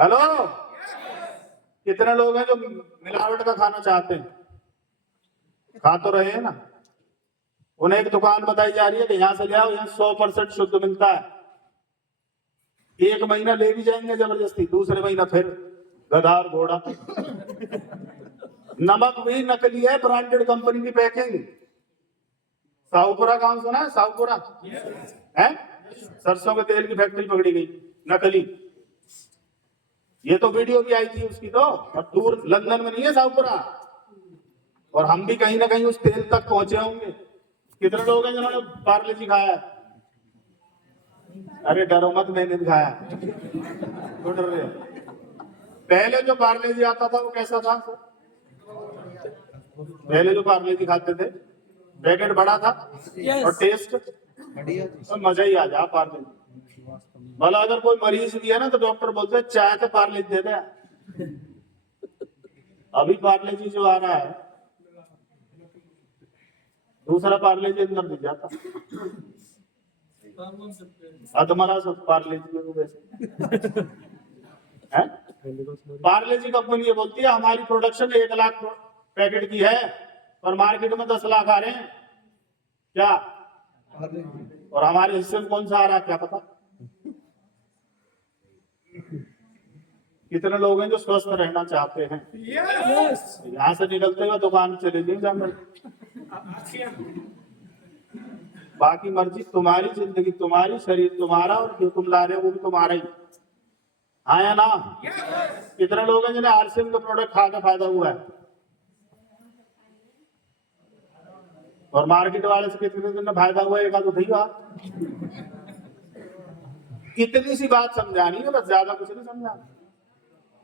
Hello, कितने लोग हैं जो मिलावट का खाना चाहते हैं? खा तो रहे हैं ना। उन्हें एक दुकान बताई जा रही है कि यहां से ले आओ, यहाँ 100% शुद्ध मिलता है। एक महीना ले भी जाएंगे जबरदस्ती, दूसरे महीना फिर गधा और घोड़ा। नमक भी नकली है, ब्रांडेड कंपनी की पैकिंग। साहूपुरा काम सुना है? साहूपुरा है, सरसों के तेल की फैक्ट्री पकड़ी गई, नकली। ये तो वीडियो भी आई थी उसकी, तो और दूर लंदन में नहीं है साहूपुरा। और हम भी कहीं ना कहीं उस तेल तक पहुंचे होंगे। कितने लोग हैं जिन्होंने पार्ले जी खाया? अरे डरो मत, मैंने भी खाया। तो डर रहे हो? पहले जो पार्ले जी आता था वो कैसा था? पहले जो पार्ले जी खाते थे, पैकेट बड़ा था और टेस्ट तो मजा ही आ जा पार्ले जी। भला अगर कोई मरीज भी है ना तो डॉक्टर बोलते हैं चाय तो पार्ले जी दे दे। अभी पार्ले जी जो आ रहा है, दूसरा पार्ले जी अंदर नहीं जाता। अधमरा सब पार्ले जी वैसे है। पार्ले जी कंपनी ये बोलती है हमारी प्रोडक्शन 1 लाख पैकेट की है, और मार्केट में 10 लाख आ रहे हैं क्या, और हमारे हिस्से में कौन सा आ रहा है क्या पता। कितने लोग हैं जो स्वस्थ रहना चाहते हैं? यहाँ से निकलते हुए दुकान चले जाइए, बाकी मर्जी तुम्हारी, जिंदगी तुम्हारी, शरीर तुम्हारा, और जो तुम ला रहे हो वो भी तुम्हारा ही। हाँ या ना? कितने लोग हैं जिन्हें आरसीएम का प्रोडक्ट खा के फायदा हुआ है? और मार्केट वाले से कितने दिन में फायदा हुआ? एक आध भैया इतनी सी बात समझानी है बस, ज्यादा कुछ नहीं समझाना।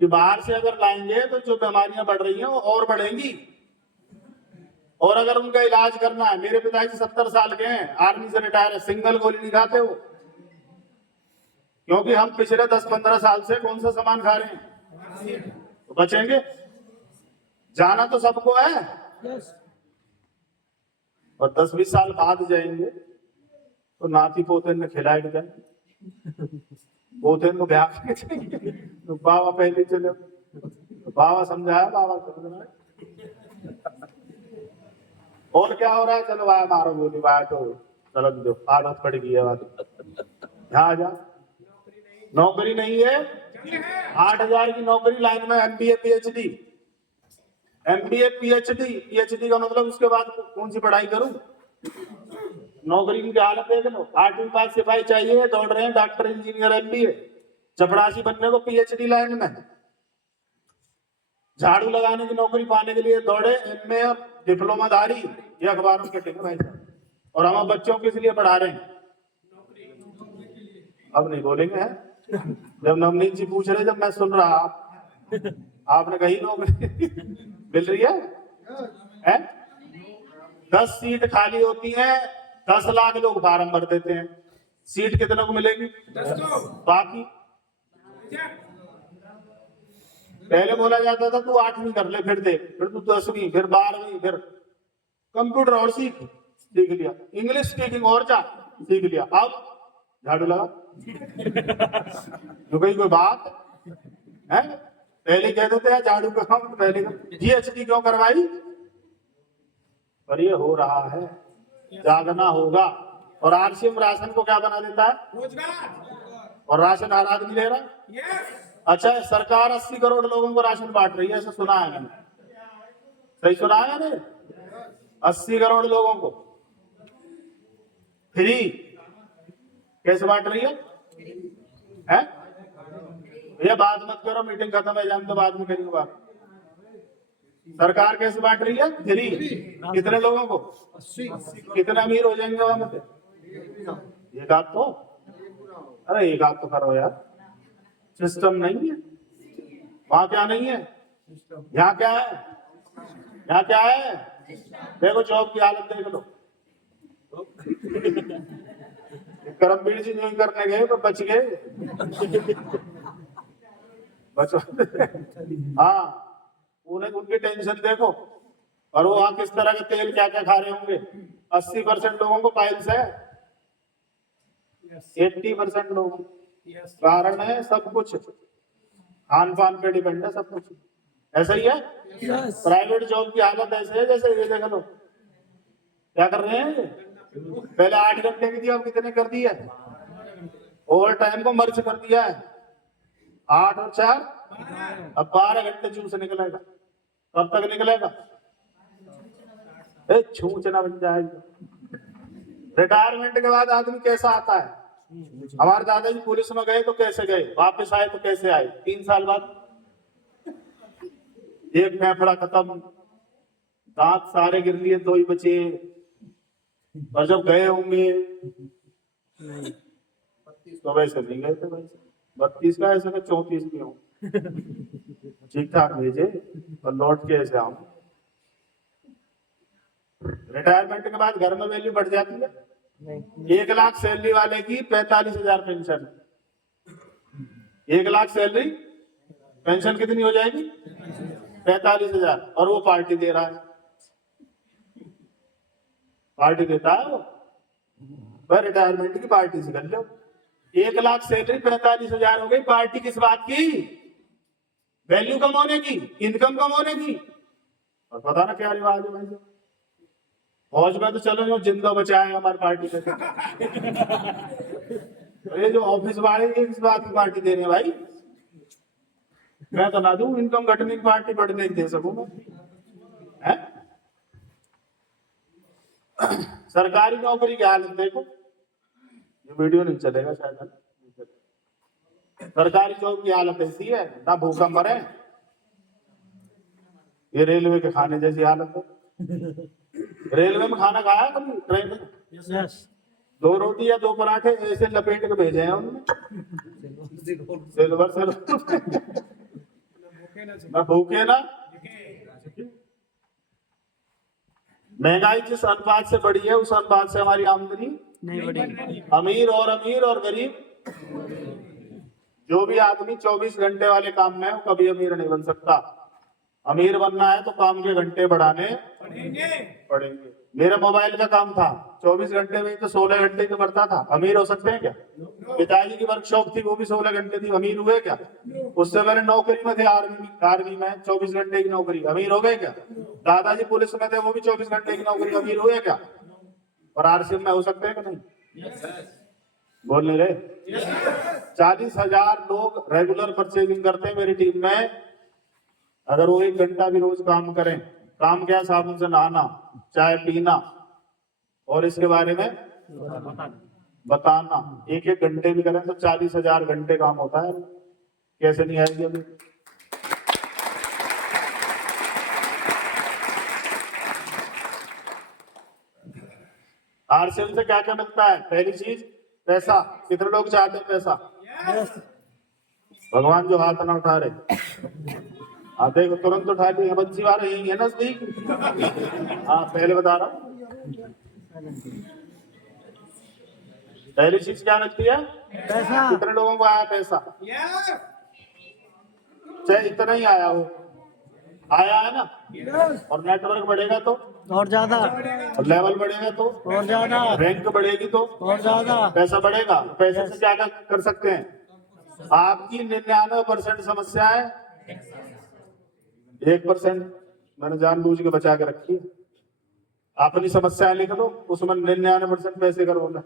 कि बाहर से अगर लाएंगे तो जो बीमारियां बढ़ रही हैं वो और बढ़ेंगी। और अगर उनका इलाज करना है, मेरे पिताजी 70 साल के हैं, आर्मी से रिटायर है, सिंगल गोली नहीं खाते वो, क्योंकि हम पिछले 10-15 साल से कौन सा सामान खा रहे हैं, तो बचेंगे। जाना तो सबको है, और 10-20 साल बाद जाएंगे तो नाती पोते में खिलाए जाए, पोते को ब्याह तो बाबा पहले चले, बाबा समझाया, बाबा समझ रहा है। और क्या हो रहा है? चलो भाई मारो गोली, भाई तो चलो दो आदत पड़ गई है। यहाँ जा, नौकरी नहीं है। 8,000 की नौकरी लाइन में, MBA PhD, MBA PhD, PhD का मतलब उसके बाद कौन सी पढ़ाई करूं? नौकरी की हालत देख लो। 8वीं पास सिपाही चाहिए, दौड़ रहे हैं डॉक्टर, इंजीनियर, एमबीए। चपरासी बनने को पीएचडी लाइन में, झाड़ू लगाने की नौकरी पाने के लिए दौड़े एमए और डिप्लोमाधारी, ये अखबार में कटेंगे भाई साहब। और हम बच्चों को इसलिए पढ़ा रहे हैं, अब नहीं बोलेंगे हैं। जब नवनीत जी पूछ रहे, जब मैं सुन रहा, आपने कही नौकरी मिल रही है? 10 सीट खाली होती है, 10 लाख लोग फार्म भर देते हैं, सीट कितने को मिलेगी? 10 को। बाकी पहले बोला जाता था तू 8वीं कर ले, फिर दे, फिर तू 10वीं, फिर 12वीं, फिर कंप्यूटर और सीख लिया, इंग्लिश स्पीकिंग और जा सीख लिया, अब झाड़ू लगा। तो कोई बात है? पहले कह देते हैं झाड़ू का काम, पहले जीएचडी क्यों करवाई? पर ये हो रहा है, जागना होगा। और आरसीएम राशन को क्या बना देता है? और राशन हर आदमी ले रहा है। अच्छा, सरकार 80 करोड़ लोगों को राशन बांट रही है, ऐसा सुना है मैंने, सही सुना है मैंने? 80 करोड़ लोगों को फ्री कैसे बांट रही है? भैया बात मत करो, मीटिंग खत्म है, जान तो बाद में करेंगे बात। सरकार कैसे बांट रही है? फ्री। कितने लोगों को? 80। कितने अमीर हो जाएंगे वहां में? एक आध तो, अरे एक आध तो करो यार, सिस्टम नहीं है वहां। क्या नहीं है? यहाँ क्या है? यहाँ क्या है? देखो जॉब की हालत देख लो। करमवीर जी नहीं करने गए तो बच गए। बचो। हाँ, उन्हें उनकी टेंशन देखो। और वो वहां किस तरह के तेल क्या क्या खा रहे होंगे। 80% लोगों को पाइल्स है, 80% लोगों। कारण है सब कुछ खान पान पे डिपेंड है सब कुछ। ऐसा ही है। यस प्राइवेट जॉब की हालत ऐसे है जैसे ये देख लो क्या कर रहे हैं। पहले 8 घंटे की थी, अब कितने कर दी है? ओवर टाइम को मर्ज कर दिया है। 8 और 4 अब 12 घंटे जून से निकलेगा। कब तक निकलेगा? छूचना बन जाएगी। रिटायरमेंट के बाद आदमी कैसा आता है? हमारे दादाजी पुलिस में गए तो कैसे गए, वापस आए तो कैसे आए? 3 साल बाद एक फेफड़ा खत्म, दांत सारे गिर लिए, 2 ही बचे। और जब गए होंगे तो वैसे नहीं गए थे। वैसे 32 का ऐसे 34 में हो, ठीक ठाक भेजे और लौट के ऐसे आऊं। रिटायरमेंट के बाद घर में वैल्यू बढ़ जाती है। 1 लाख सैलरी वाले की 45,000 पेंशन। 1 लाख सैलरी, पेंशन कितनी हो जाएगी? 45,000। और वो पार्टी दे रहा है। पार्टी देता है वो। वह रिटायरमेंट की पार्टी से कर लो। 1 लाख सैलरी, 45,000 हो गई। पार्टी किस बात की? वैल्यू कम होने की, इनकम कम होने की। और पता ना क्या रिवाज है भाई। फौज में तो चलो जो जिंदा बचाए हमारी पार्टी से। ये जो ऑफिस वाले किस बात की पार्टी दे रहे हैं भाई? मैं तो ना दूं, इनकम घटने की पार्टी बढ़ने दे सकूं मैं। सरकारी नौकरी की हालत देखो। ये वीडियो नहीं चलेगा शायद। सरकारी जॉब की हालत ऐसी है, ना भूखा मरे। ये रेलवे के खाने जैसी हालत है। रेलवे में खाना खाया कभी? ट्रेन में यस 2 रोटी या 2 पराठे ऐसे लपेट के भेजे हैं उन्होंने। सिल्वर ना भूखे ना। महंगाई जिस अनुपात से बढ़ी है उस अनुपात से हमारी आमदनी नहीं बढ़ी। अमीर और गरीब, जो भी आदमी 24 घंटे वाले काम में है वो कभी अमीर नहीं बन सकता। अमीर बनना है तो काम के घंटे बढ़ाने पड़ेंगे। मेरा मोबाइल का काम था, 24 घंटे में तो 16 घंटे ही तो बढ़ता था। अमीर हो सकते हैं क्या? पिताजी की वर्कशॉप थी, वो भी 16 घंटे थी। अमीर हुए क्या? उससे मैंने नौकरी में थे, आर्मी में 24 घंटे की नौकरी। अमीर हो गए क्या? दादाजी पुलिस में थे, वो भी 24 घंटे की नौकरी। अमीर हुए क्या? और आरसीएम में हो सकते हैं कि नहीं? बोल नहीं रहे। 40,000 लोग रेगुलर परचेजिंग करते हैं मेरी टीम में। अगर वो 1 घंटा भी रोज काम करें, काम क्या? साबुन से नहाना, चाय पीना और इसके बारे में बताना। 1-1 घंटे भी करें तो 40,000 घंटे काम होता है। कैसे नहीं आएगी अभी? आरसीएम से क्या क्या मिलता है? पहली चीज पैसा। कितने लोग चाहते हैं पैसा? भगवान जो हाथ ना उठा रहे, आते को तुरंत उठा लिया। बच्ची वाले यही है नजदीक। हाँ पहले बता रहा हूँ। पहली चीज क्या लगती है? पैसा। कितने लोगों को आया पैसा? चाहे इतना ही आया हो, आया है ना। और नेटवर्क बढ़ेगा तो और ज्यादा, और लेवल बढ़ेगा तो और ज्यादा, रैंक बढ़ेगी तो और ज्यादा पैसा बढ़ेगा। पैसे से क्या क्या कर सकते हैं? आपकी 99% समस्याएं 1% मैंने जानबूझ के बचा के रखी है। अपनी समस्याएं लिख लो, उसमें 99% पैसे करोगे।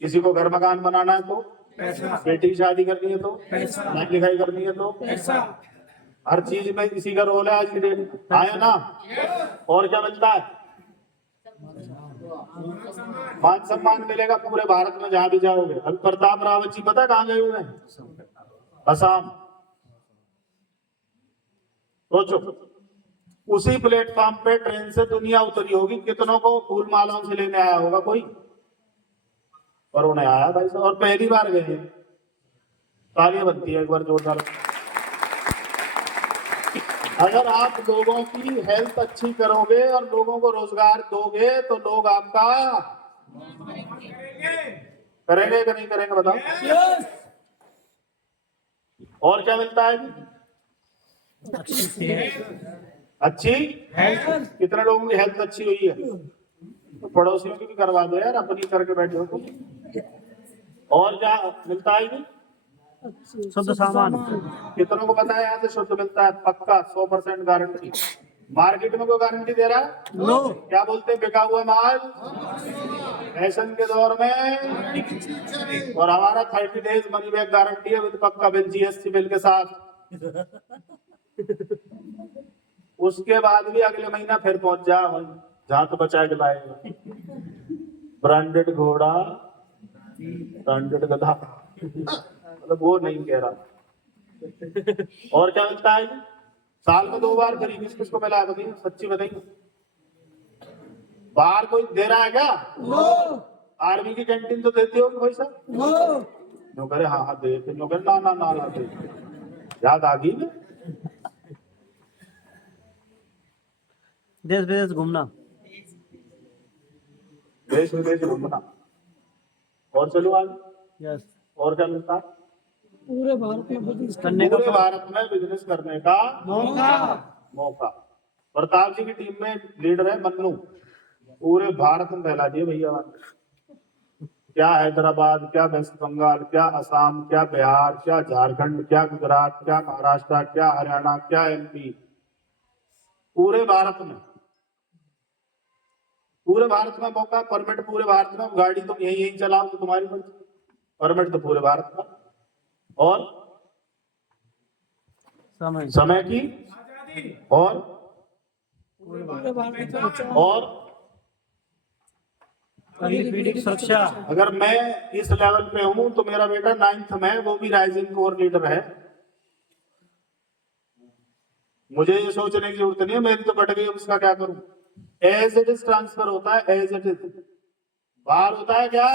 किसी को घर मकान बनाना है तो पैसा, बेटी की शादी करनी है तो पढ़ाई लिखाई करनी है तो पैसा। हर चीज में इसी का रोल है आज की डेट में। आया ना। और क्या मिलता है? मान सम्मान मिलेगा पूरे भारत में जहां भी जाओगे। अभी प्रताप रावत जी पता कहाँ गए हुए हैं? असम। सोचो, उसी प्लेटफॉर्म पे ट्रेन से दुनिया उतरी होगी, कितनों को फूल मालाओं से लेने आया होगा कोई? पर उन्हें आया भाई साहब, और पहली बार गए। तालियां बनती है एक बार जोरदार। अगर आप लोगों की हेल्थ अच्छी करोगे और लोगों को रोजगार दोगे तो लोग आपका करेंगे कि नहीं करेंगे? बताओ। और क्या मिलता है? अच्छी हेल्थ। कितने लोगों की हेल्थ अच्छी हुई है? तो पड़ोसियों की भी करवा दो यार, अपनी करके बैठे हो तुम। और क्या मिलता है? शुद्ध सामान। कितनों को पता है यहाँ से शुद्ध मिलता है? पक्का 100% गारंटी। मार्केट में कोई गारंटी दे रहा है? नो। क्या बोलते हैं? बिका हुआ माल फैशन के दौर में। और हमारा 30 डेज मनी बैक गारंटी है विद पक्का बिल, जीएसटी बिल के साथ। उसके बाद भी अगले महीना फिर पहुंच जा वहीं जहां तो बचा के लाएगा। ब्रांडेड घोड़ा, ब्रांडेड गधा, मतलब वो नहीं कह रहा। और क्या मिलता है? साल में 2 बार फ्री। किसको मिला है बताइए, सच्ची बताइए। बाहर कोई दे रहा है क्या? आर्मी की कैंटीन तो देती होगी भाई साहब। नो करे हाँ हाँ दे, फिर नो करे ना ना ना ना दे। याद आ गई ना? देश विदेश घूमना। देश विदेश घूमना। और चलो आगे। यस। और क्या मिलता है? पूरे भारत में बिजनेस करने का पूरे भारत में बिजनेस करने का मौका। प्रताप जी की टीम में लीडर है मन्नू। पूरे भारत में फैला दिए भैया। क्या हैदराबाद, क्या वेस्ट बंगाल, क्या असम, क्या बिहार, क्या झारखंड, क्या गुजरात, क्या महाराष्ट्र, क्या हरियाणा, क्या एमपी। पूरे भारत में, पूरे भारत में मौका। परमिट पूरे भारत में। गाड़ी तुम यही यही चलाओ तो तुम्हारी मर्जी। परमिट तो पूरे भारत का। और समय की और अगली पीढ़ी की सुरक्षा। अगर मैं इस लेवल पे हूं तो मेरा बेटा 9th में, वो भी राइजिंग कोर लीडर है। मुझे ये सोचने की जरूरत नहीं है मेरी तो कट गई, अब इसका क्या करूं? एज इट इज ट्रांसफर होता है, एज इट इज। बाहर होता है क्या?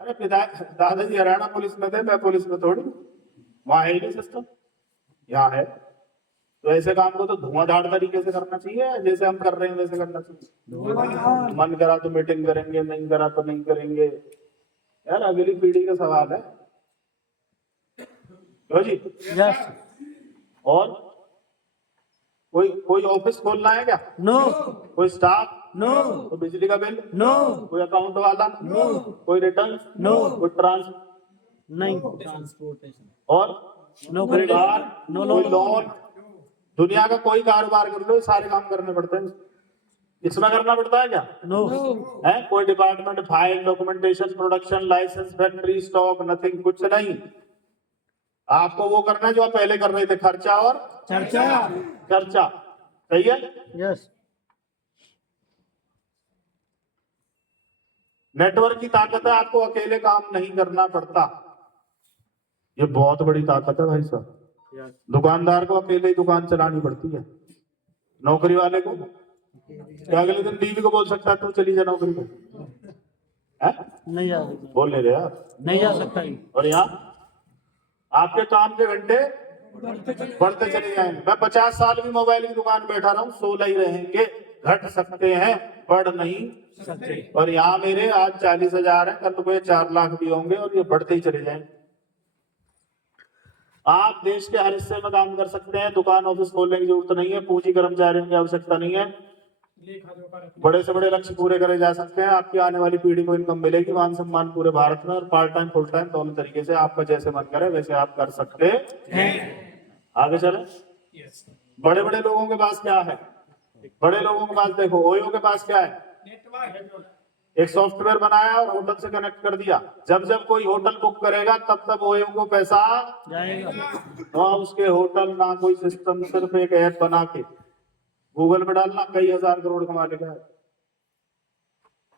अरे पिता दादाजी हरियाणा पुलिस में थे, मैं पुलिस में थोड़ी। वहां है ही नहीं सिस्टम, यहाँ है। तो ऐसे काम को तो धुआंधार तरीके से करना चाहिए, जैसे हम कर रहे हैं वैसे करना चाहिए। मन करा तो मीटिंग करेंगे, नहीं करा तो नहीं करेंगे। यार अगली पीढ़ी का सवाल है। लो जी। यस। और कोई ऑफिस खोलना है क्या? नो। कोई स्टाफ? नो। कोई बिजली का बिल? नो। कोई अकाउंट वाला? नो। कोई रिटर्न? नो। कोई ट्रांस नहीं। और नो कोई क्रेडिट, कार? नो कोई लोन। लोन? दुनिया का कोई कारोबार कर लो, सारे काम करने पड़ते हैं। इसमें करना पड़ता है क्या? नो। है कोई department, file, documentation, production, licence, factory, stock, nothing, कुछ नहीं। आपको वो करना है जो आप पहले कर रहे थे, खर्चा और चर्चा। चर्चा। सही है? यस। नेटवर्क की ताकत है, आपको अकेले काम नहीं करना पड़ता। ये बहुत बड़ी ताकत है भाई साहब। दुकानदार को अकेले ही दुकान चलानी पड़ती है। नौकरी वाले को क्या अगले दिन बीवी को बोल सकता है तू चली जा नौकरी पे? नहीं जा सकता। बोल नहीं रहे आप? नहीं जा सकता। और यहाँ आपके काम के घंटे बढ़ते चले जाएंगे। मैं 50 साल भी मोबाइल की दुकान बैठा रहा हूँ, 16 ही रहेंगे, घट सकते हैं, बढ़ नहीं सकते। और यहाँ मेरे आज 40,000 है, कल को 4 लाख भी होंगे और ये बढ़ते ही चले जाएंगे। आप देश के हर हिस्से में काम कर सकते हैं। दुकान ऑफिस खोलने की जरूरत नहीं है, पूंजी कर्मचारियों की आवश्यकता नहीं है। बड़े से बड़े लक्ष्य पूरे करे जा सकते हैं। आपकी आने वाली पीढ़ी को इनकम मिलेगी, मान सम्मान पूरे भारत में, और पार्ट टाइम फुल टाइम दोनों तरीके से आपका जैसे मन करे वैसे आप कर सकते हैं। आगे चले। बड़े बड़े लोगों के पास क्या है? बड़े लोगों के पास देखो, ओयो के पास क्या है? एक सॉफ्टवेयर बनाया और होटल से कनेक्ट कर दिया। जब जब कोई होटल बुक करेगा तब तब ओयो को पैसा जाएगा। ना उसके होटल ना कोई सिस्टम, सिर्फ एक ऐप बना के गूगल पे डालना, कई हजार करोड़ कमा लेगा।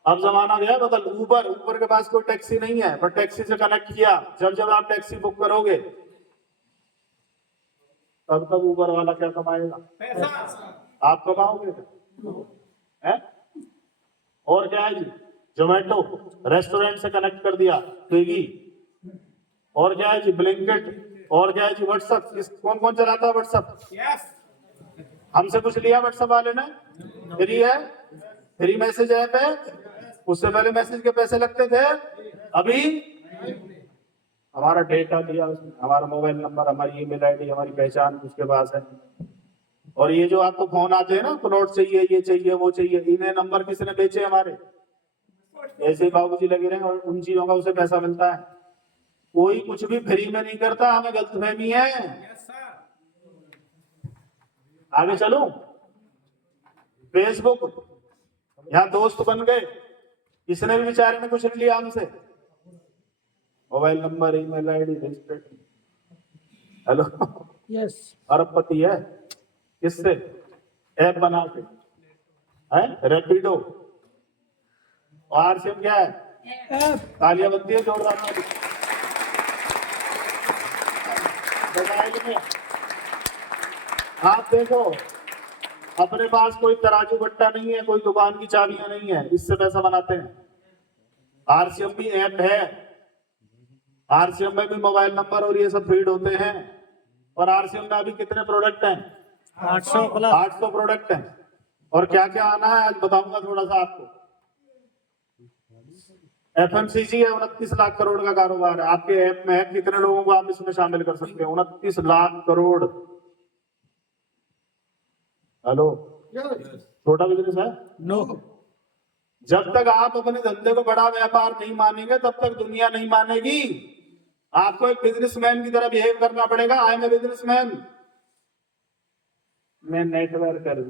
अब जमाना गया बदल। ऊबर के पास कोई टैक्सी नहीं है, पर टैक्सी से कनेक्ट किया। जब जब आप टैक्सी बुक करोगे तब तब ऊबर वाला क्या कमाएगा? आप कमाओगे है? और क्या है जी? जोमेटो रेस्टोरेंट से कनेक्ट कर दिया, स्विगी। और क्या है जी? ब्लिंकिट। और क्या है जी? व्हाट्सएप। कौन कौन चलाता है व्हाट्सएप? हमसे कुछ लिया व्हाट्सएप वाले ने? फ्री है, फ्री मैसेज ऐप है। उससे पहले मैसेज के पैसे लगते थे, अभी हमारा डेटा लिया उसने, हमारा मोबाइल नंबर, हमारी ईमेल आईडी, हमारी पहचान उसके पास है। और ये जो आपको फोन आते हैं ना, प्लॉट चाहिए, ये चाहिए, वो चाहिए, इन्हें नंबर किसने बेचे? हमारे ऐसे बाबूजी लगे रहे और उन चीजों का उसे पैसा मिलता है। कोई कुछ भी फ्री में नहीं करता, हमें गलतफहमी है। आगे चलूं? फेसबुक, यहाँ दोस्त बन गए, इसने भी बेचारे ने कुछ नहीं लिया हमसे, mobile number, email ID, hello, yes अरबपति है। किससे? ऐप बना के, है रैपिडो। और आरसीएम क्या है? तालियां बनती है जोरदार वाली। मोबाइल में आप देखो, अपने पास कोई तराजू बट्टा नहीं है, कोई दुकान की चाबियां नहीं है, इससे पैसा बनाते हैं। आरसीएम भी ऐप है, आरसीएम में भी मोबाइल नंबर और ये सब फीड होते हैं। और आरसीएम में अभी कितने प्रोडक्ट हैं? 800 प्लस 800 प्रोडक्ट हैं। और क्या क्या आना है आज बताऊंगा थोड़ा सा आपको। एफएमसीजी है, 29 लाख करोड़ का कारोबार है। आपके ऐप में है, कितने लोगों को आप इसमें शामिल कर सकते हैं? 29 लाख करोड़। हेलो, छोटा बिजनेस है? नो। जब तक आप अपने धंधे को बड़ा व्यापार नहीं मानेंगे तब तक दुनिया नहीं मानेगी। आपको एक बिजनेसमैन की तरह बिहेव करना पड़ेगा। I am a businessman. मैं नेटवर्क कर